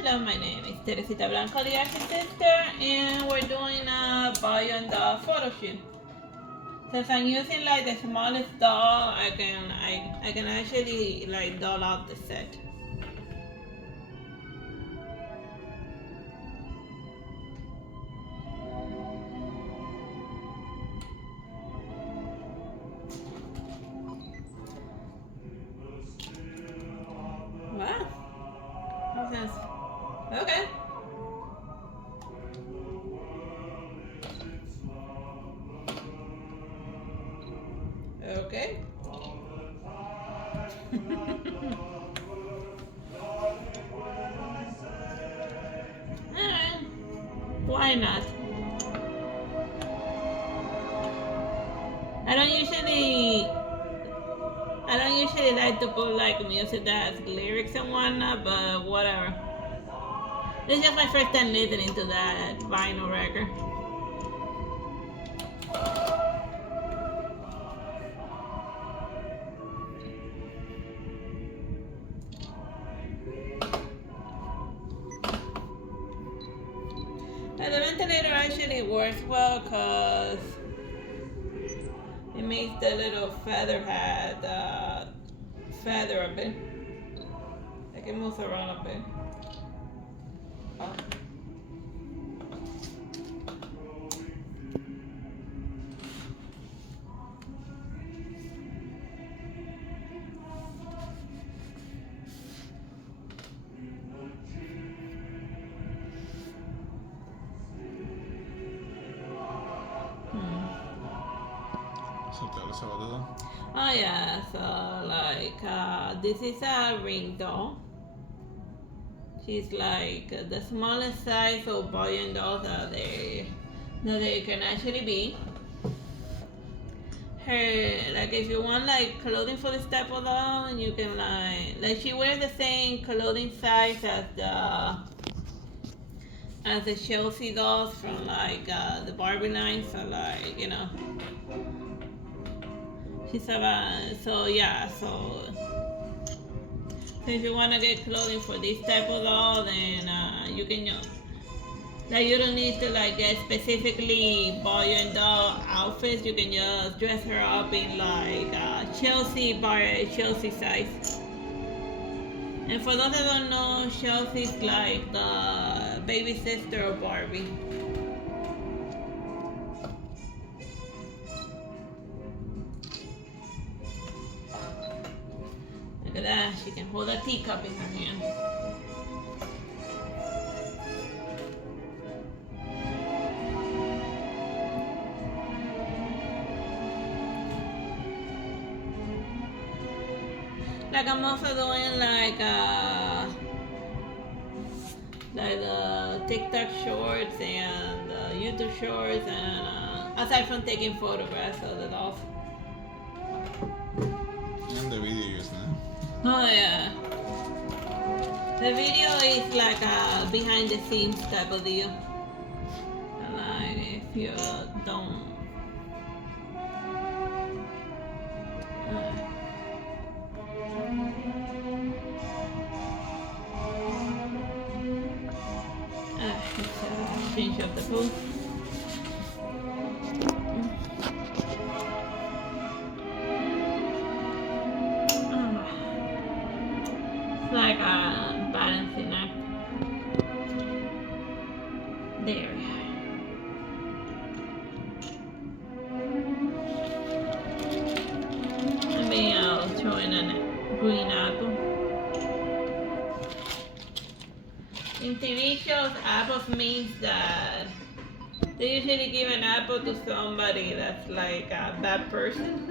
Hello, my name is Teresita Blanco, the Artist Sister, and we're doing a bio and doll photo shoot. Since I'm using like the smallest doll, I can actually like doll out the set. Wow. Okay. Okay. Okay. Alright. Why not? I don't usually like to put like music that has lyrics and whatnot, but whatever. This is just my first time listening to that vinyl record. And the ventilator actually works well because it makes the little feather hat feather a bit. Like it moves around a bit. Oh yeah, so like this is a ring doll. She's like the smallest size of boy and dolls that they can actually be. Her like if you want like clothing for this type of doll, you can like she wears the same clothing size as the Chelsea dolls from like the Barbie line. So like she's about so yeah so. So if you want to get clothing for this type of doll, then you can like you don't need to like get specifically boy and doll outfits. You can just dress her up in like Chelsea size. And for those that don't know, Chelsea's like the baby sister of Barbie. Look at that, she can hold a teacup in her hand. Like I'm also doing like the TikTok shorts and YouTube shorts, and aside from taking photographs of the dolls. And the videos, no? Oh yeah. The video is like a behind the scenes type of deal. Like if you don't. Let's change up the pose. It's like a balancing act. There we are. And maybe I'll throw in a green apple. In TV shows, apples means that they usually give an apple to somebody that's like a bad person.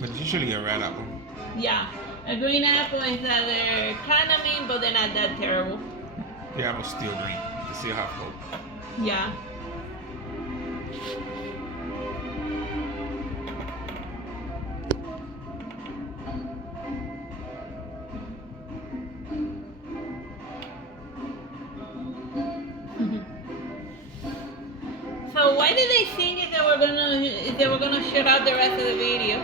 But usually a red apple. Yeah, a green apple is that they're kind of mean, but they're not that terrible. The apple's still green. They still have hope. Yeah. So why did they think if they were gonna shut out the rest of the video?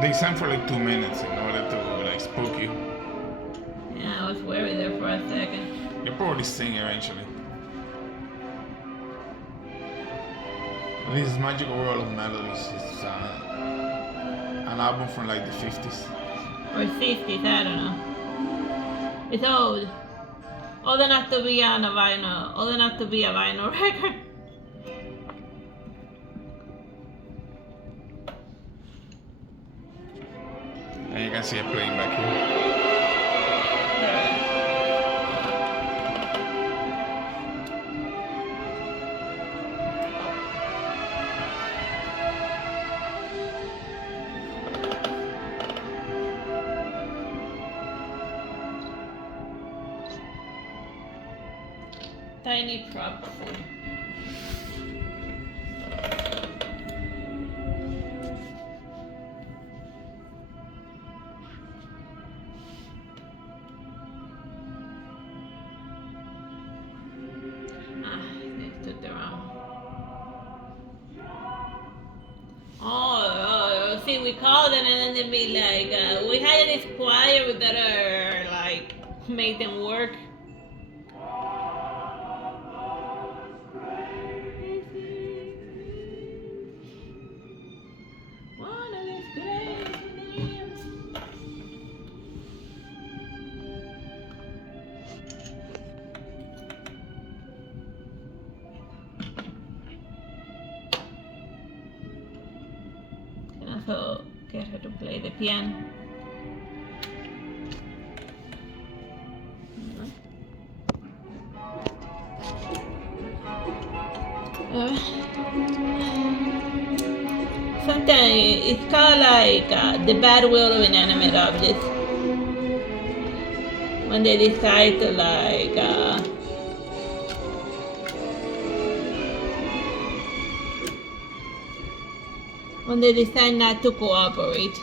They sang for like 2 minutes in order to like spook you. Yeah, I was worried there for a second. You'll probably sing eventually. This is Magical World of Melodies. It's an album from like the 50s. Or 60s, I don't know. It's old. Old enough to be on a vinyl. Old enough to be a vinyl record. And you can see it playing back here. Tiny prop. They took the wrong. Oh, see, we called it and then they'd be like, we had this choir, we better like make them work. One of these crazy names. Can also get her to play the piano. Sometimes it's called like the bad will of inanimate objects. When they decide to like when they decide not to cooperate.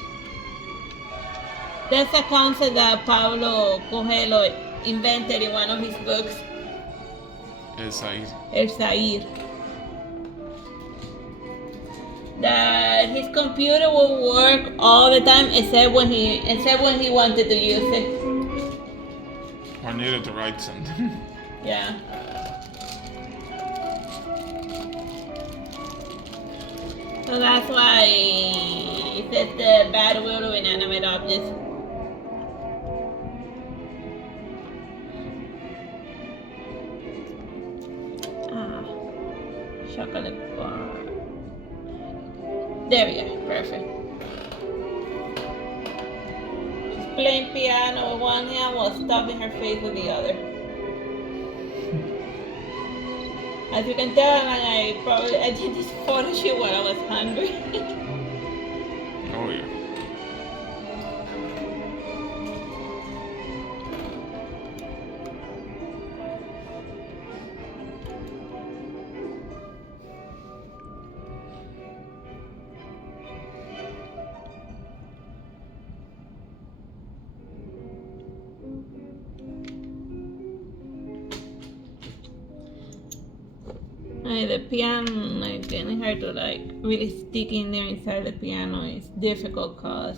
That's a concept that Paulo Coelho invented in one of his books. El Said. El Sair. That his computer will work all the time except when he wanted to use it. Or needed to write something. Yeah. So that's why it says the bad will of inanimate objects. Chocolate bar. There we are, perfect. She's playing piano with one hand while stuffing her face with the other. As you can tell, I did this photo shoot when I was hungry. Oh yeah. The piano, like getting her to like really stick in there inside the piano is difficult because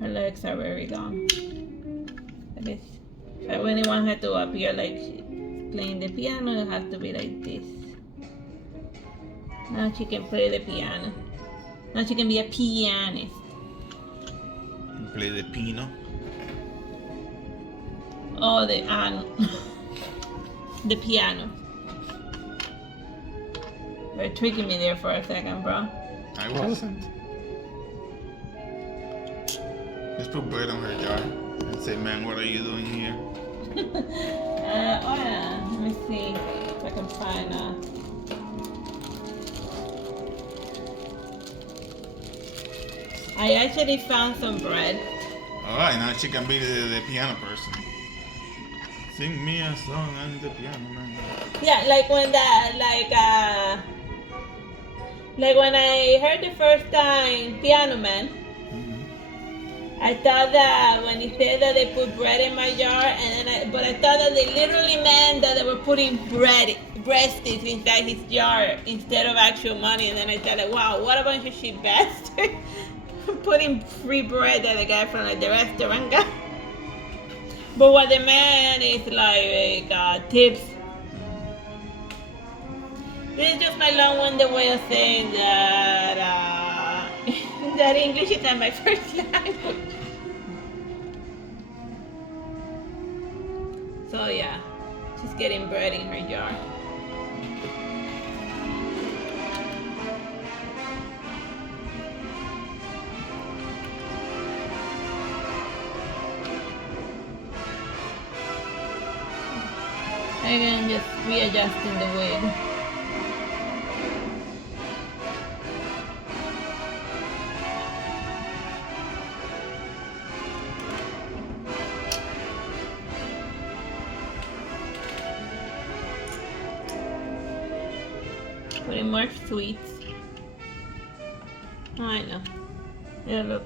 her legs are very long. But if I really want her to appear like she's playing the piano, it has to be like this. Now she can play the piano. Now she can be a pianist. Play the piano. Oh, the the piano. You're tricking me there for a second, bro. I wasn't. Let's put bread on her jar and say, man, what are you doing here? Oh yeah, let me see if I can find I actually found some bread. Alright, now she can be the piano person. Sing me a song on the piano, man. Yeah, like when like when I heard the first time Piano Man, I thought that when he said that they put bread in my jar, but I thought that they literally meant that they were putting breadsticks inside his jar instead of actual money. And then I thought, like, wow, what a bunch of shit bastards. putting free bread at the guy from like the restaurant guy. But what they meant is like tips. This is just my long-winded way of saying that that English is not my first language. So yeah, she's getting bread in her jar. Again, just readjusting the wig. Putting more sweets. Oh, I know. Yeah, look.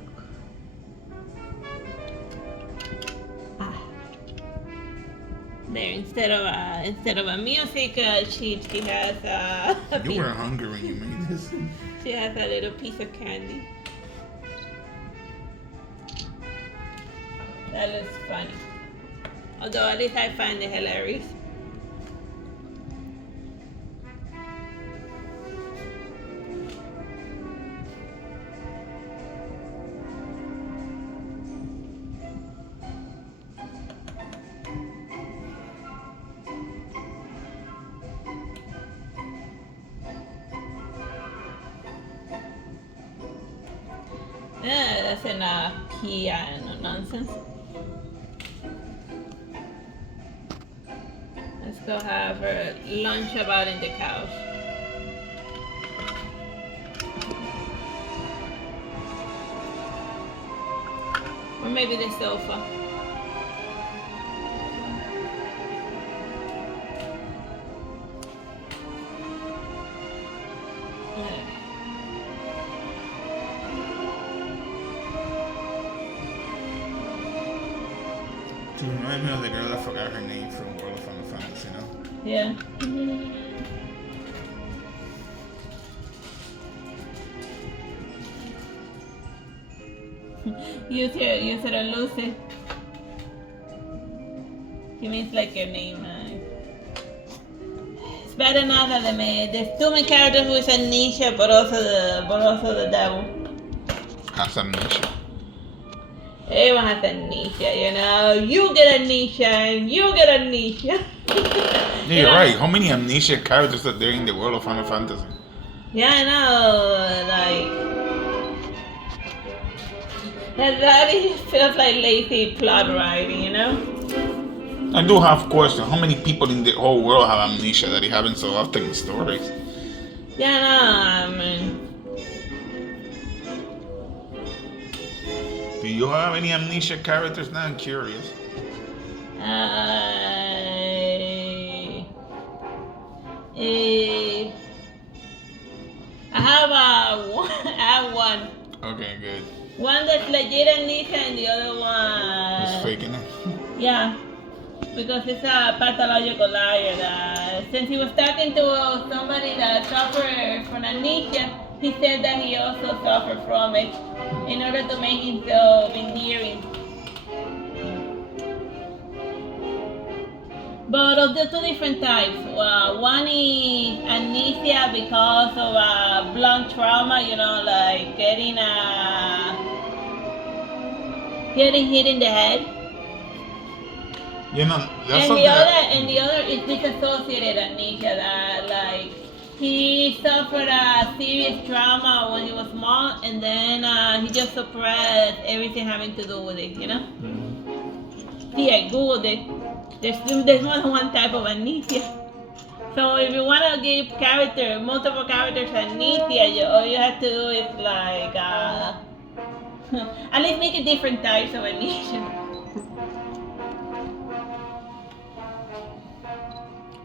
There, instead of a music sheet, she has a You were hungry when you made this. She has a little piece of candy. That looks funny. Although at least I find it hilarious. That's enough piano nonsense. Let's go have her lunch about in the couch. Or maybe the sofa. To remind me of the girl, I forgot her name from World of Final Fantasy, no? Yeah. Use it on Lucy. She means like your name. It's better now that they made. There's too many characters with amnesia, but also the devil. Has amnesia. Everyone has amnesia, you know. You get amnesia and you get amnesia. Yeah, you're right. How many amnesia characters are there in the world of Final Fantasy? Yeah, I know. That feels like lazy plot writing, you know. I do have a question. How many people in the whole world have amnesia that it happens so often in stories? Yeah, no, I mean. Do you have any amnesia characters now? I'm curious. I have one. Okay, good. One that's legit amnesia and the other one. Just faking it. Yeah, because it's a pathological liar. That since he was talking to somebody that suffered from amnesia, he said that he also suffered from it in order to make himself endearing. But of the two different types, one is amnesia because of blunt trauma, you know, like getting hit in the head. You know, that's And the other is disassociated amnesia, that like he suffered a serious trauma when he was small, and then he just suppressed everything having to do with it, you know? Yeah, I googled it. There's more than one type of amnesia. So if you want to give multiple characters amnesia, all you have to do is like, at least make it different types of amnesia.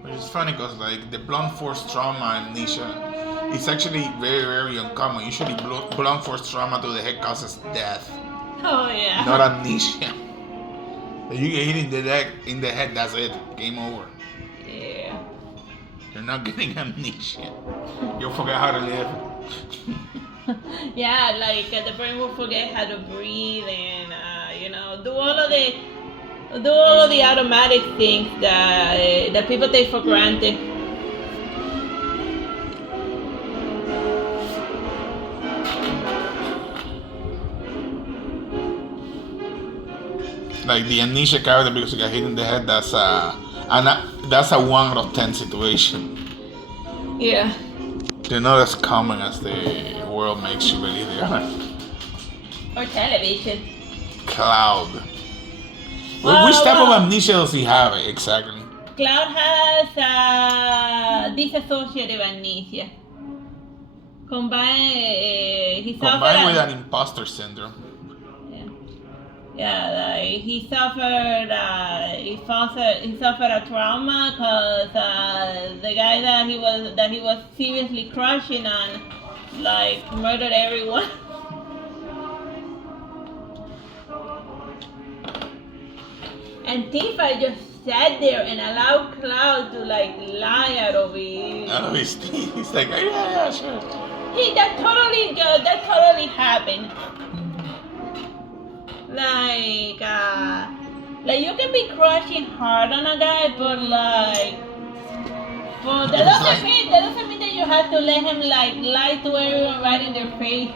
Which is funny because like the blunt force trauma amnesia, it's actually very, very uncommon. Usually blunt force trauma to the head causes death. Oh yeah. Not amnesia. If you get hit in the head, that's it. Game over. Yeah. You're not getting amnesia. You'll forget how to live. Yeah, like the brain will forget how to breathe and do all of the automatic things that people take for granted. Like the amnesia character because he got hit in the head. That's a 1 out of 10 situation. Yeah. They're not as common as the world makes you believe they are. Or television. Cloud. Well, Which type well. of amnesia does he have exactly? Cloud has dissociative amnesia. Combined Combined with an imposter syndrome. Yeah, like he suffered a trauma because the guy that he was seriously crushing on, like, murdered everyone. And Tifa just sat there and allowed Cloud to like lie out of it. Out of his teeth. He's like, yeah, sure. That totally happened. Like you can be crushing hard on a guy, but that doesn't mean that you have to let him like lie to everyone right in their face.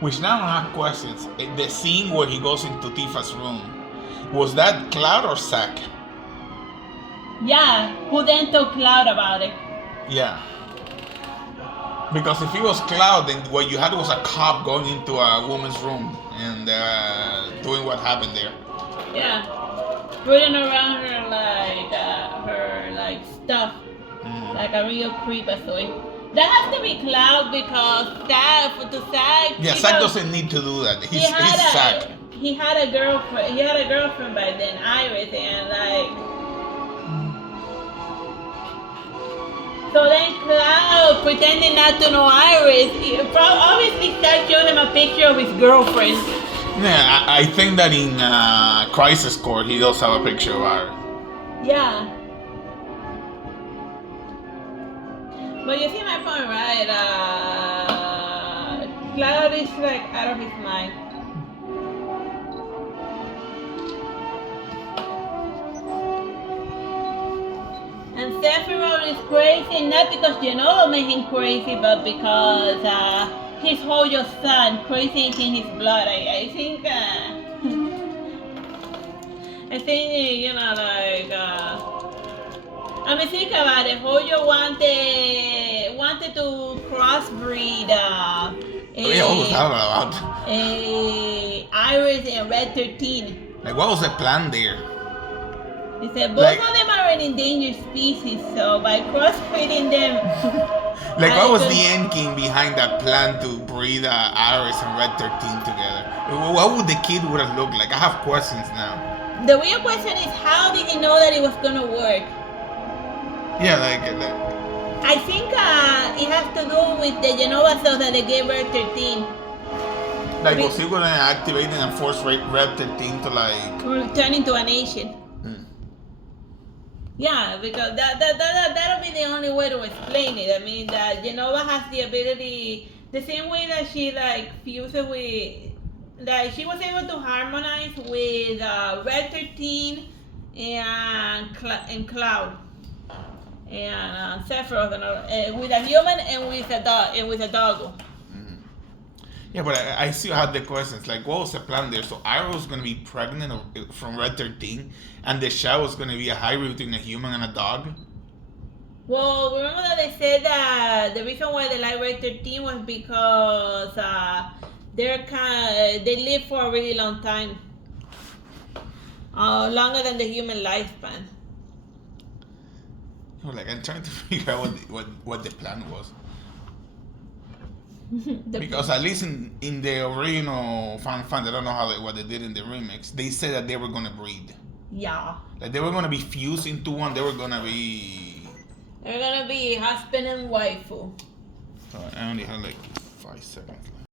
Which now I have questions. The scene where he goes into Tifa's room, was that Cloud or Zack? Yeah, who then told Cloud about it? Yeah. Because if it was Cloud, then what you had was a cop going into a woman's room and doing what happened there. Yeah, putting around her stuff, like a real creepazoid. That has to be Cloud because Zack. Yeah, Zack doesn't need to do that. He's Zack. He had a girlfriend by then, Iris, and like. So then Cloud, pretending not to know Iris, obviously Zack showed him a picture of his girlfriend. Yeah, I think that in Crisis Core he does have a picture of Iris. Yeah. But you see my point, right? Cloud is like out of his mind. And Sephiroth is crazy, not because Jenova made him crazy, but because his Hoyo son, crazy is in his blood. I think, I mean, think about it. Hoyo wanted to crossbreed Iris and Red 13. Like, what was the plan there? He said both of them are an endangered species, so by crossbreeding them. Like, what was the end game behind that plan to breed Iris and Red 13 together? What would the kid would have looked like? I have questions now. The real question is, how did he know that it was gonna work? Yeah, I think it has to do with the Jenova cells that they gave Red 13. Like, was he gonna activate and force Red 13 to like turn into an Asian? Yeah, because that'll be the only way to explain it. I mean, that Jenova has the ability, the same way that she like fuses with, that she was able to harmonize with Red 13 and Cloud and Sephiroth, and with a human and with a doggo. Yeah, but I still had the questions. Like, what was the plan there? So Iris was going to be pregnant from Red 13, and the shell was going to be a hybrid between a human and a dog? Well, remember that they said that the reason why they like Red 13 was because they live for a really long time. Longer than the human lifespan. Like, I'm trying to figure out what the plan was. Because at least in the original Final Fantasy, I don't know what they did in the remix, they said that they were gonna breed. Yeah. Like, they were gonna be fused into one. They were gonna be husband and waifu. I only had like 5 seconds left.